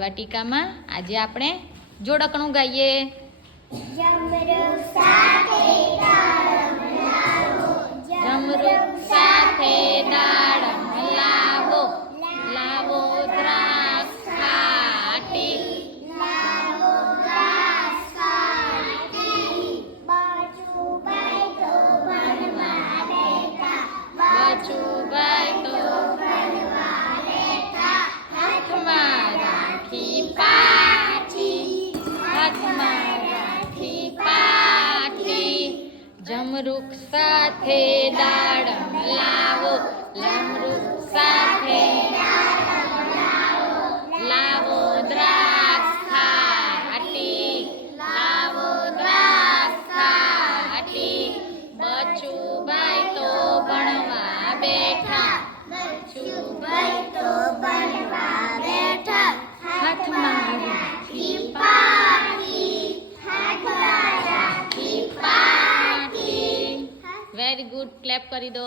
વાટિકામાં આજે આપણે જોડકણું ગાઈએ. જમરૂખ સાથે દાડમ લાવો, જમરૂખ સાથે દાડમ લાવો, લાવો દ્રાક્ષ ખાટી, લાવો દ્રાક્ષ ખાટી. બચુભાઈ તો ભણવા બેઠા, બચુભાઈ તો ભણવા બેઠા. હાથમાં રાખી પાછી, હાથમાં રાખી પાછી. જમરૂખ સાથે દાડમ લાવો, જમરૂખ સાથે લાવો દ્રાક્ષ ખાટી, લાવો દ્રાક્ષ ખાટી. બચુભાઈ તો ભણવા બેઠા, બચુભાઈ તો ભણવા બેઠા. હાથમાં રાખી પાટી, હાથમાં રાખી પાટી. વેરી ગુડ, ક્લેપ કરી દો.